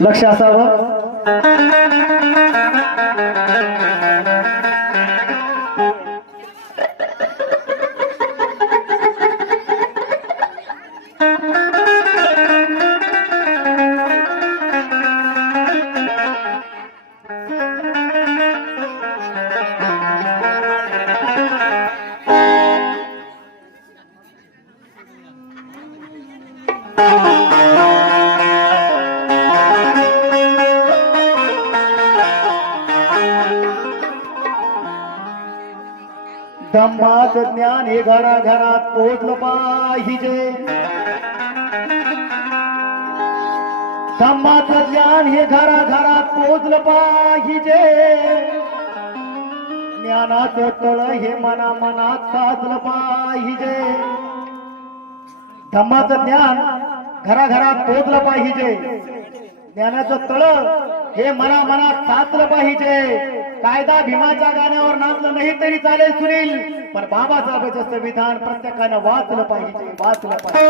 लक्ष असावं. धम्माचं ज्ञान हे घराघरात पोचलं पाहिजे. धम्माचं ज्ञान हे घराघरात पोचलं पाहिजे. ज्ञानाचं तळ हे मनामनात साचलं पाहिजे. धम्माचं ज्ञान घराघरात पोचलं पाहिजे. ज्ञानाचं तळ हे मनामनात साचलं पाहिजे. कायदा भीमाच्या गाण्यावर नाचलं नाही तरी चालेल सुनील, पण बाबासाहेबांचं संविधान प्रत्येकानं वाचलं पाहिजे. वाचलं पाहिजे.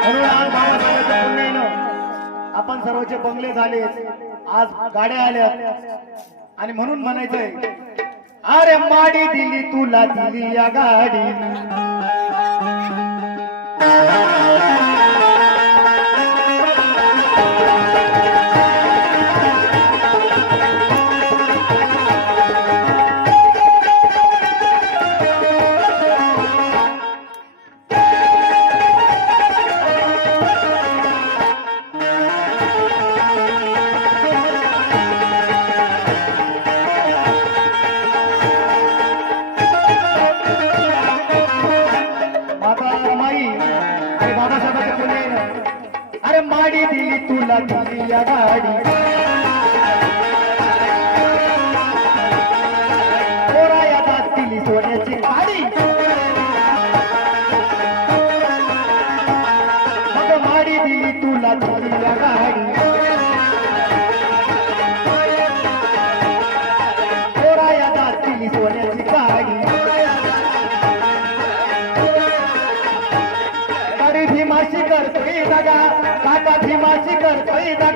म्हणून आज बाबासाहेबांच्या पुण्यानं आपण सर्वचे बंगले झाले, आज गाड्या आल्या, आणि म्हणून म्हणायचंय, अरे माडी दिली तुला दिली या गाडी. अरे माडी दिली तुला दिली या गाडी. पोरा या दात दिली सोन्याची गाडी. मग माडी दिली तुला दिली या गाडी. पोरा या दात दिली सोन्याची गाडी. भीमाशी करतोय दगा, काका भीमाशी करतोय दगा.